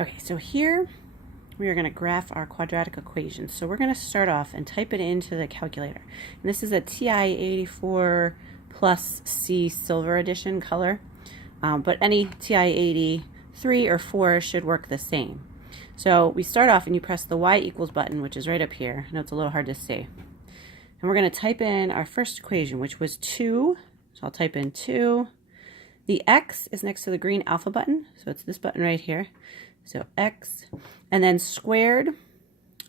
Okay, so here we are going to graph our quadratic equation. So we're going to start off and type it into the calculator. And this is a TI-84 plus C silver edition color, but any TI-83 or 4 should work the same. So we start off and you press the Y equals button, which is right up here. I know it's a little hard to see. And we're going to type in our first equation, which was 2. So I'll type in 2. The X is next to the green alpha button, so it's this button right here. So X, and then squared,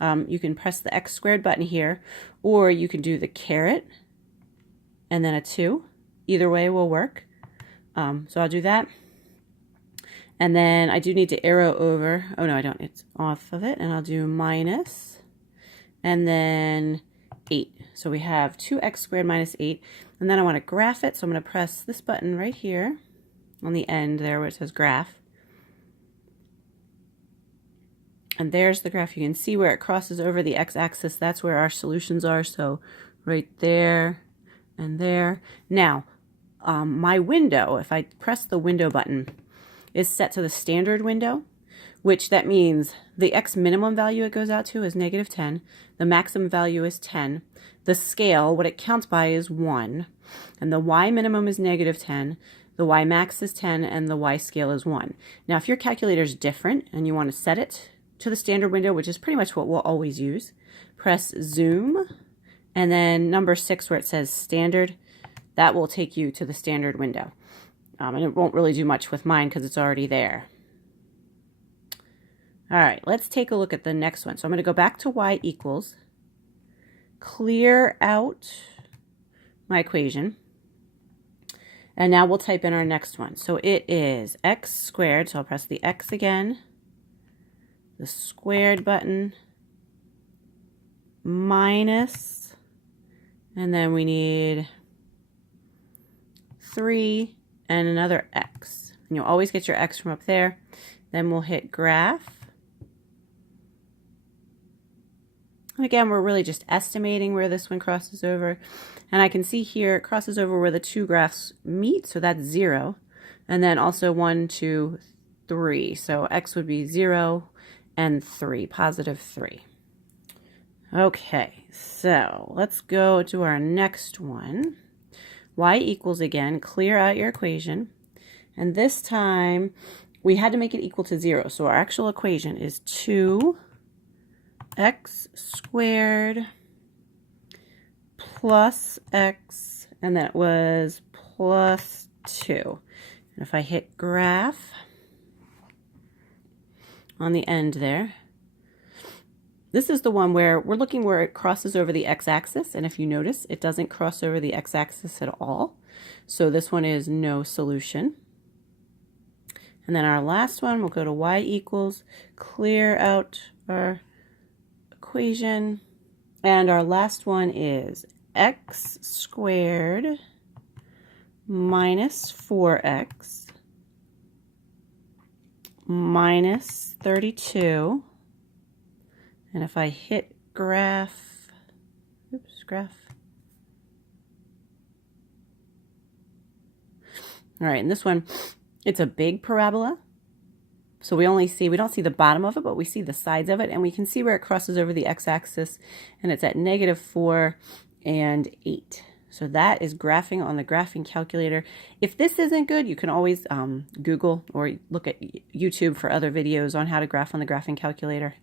you can press the X squared button here, or you can do the caret, and then a 2. Either way will work. So I'll do that. And then I do need to arrow over, oh no I don't, it's off of it, and I'll do minus, and then 8. So we have 2x squared minus 8, and then I want to graph it, so I'm going to press this button right here on the end there where it says graph. And there's the graph. You can see where it crosses over the x-axis. That's where our solutions are. So right there and there. Now, my window, if I press the window button, is set to the standard window, which that means the x minimum value it goes out to is -10. The maximum value is 10. The scale, what it counts by, is 1. And the y minimum is -10. The y max is 10, and the y scale is 1. Now, if your calculator is different and you want to set it to the standard window, which is pretty much what we'll always use, press zoom, and then number 6 where it says standard, that will take you to the standard window. And it won't really do much with mine because it's already there. All right, let's take a look at the next one. So I'm going to go back to y equals, clear out my equation, and now we'll type in our next one. So it is x squared, so I'll press the x again, the squared button, minus, and then we need 3 and another x. And you'll always get your x from up there. Then we'll hit graph. And again, we're really just estimating where this one crosses over. And I can see here it crosses over where the two graphs meet, so that's 0. And then also 1, 2, 3. So x would be 0 and 3, +3. Okay, so let's go to our next one. Y equals again, clear out your equation. And this time we had to make it equal to 0. So our actual equation is 2x squared plus x, and then it was plus 2. And if I hit graph on the end there, this is the one where we're looking where it crosses over the x-axis, and if you notice, it doesn't cross over the x-axis at all. So this one is no solution. And then our last one, we'll go to y equals, clear out our equation, and our last one is x squared minus 4x minus 32. And if I hit graph, graph. All right, and this one, it's a big parabola. So we don't see the bottom of it, but we see the sides of it, and we can see where it crosses over the x-axis, and it's at -4 and 8. So that is graphing on the graphing calculator. If this isn't good, you can always Google or look at YouTube for other videos on how to graph on the graphing calculator.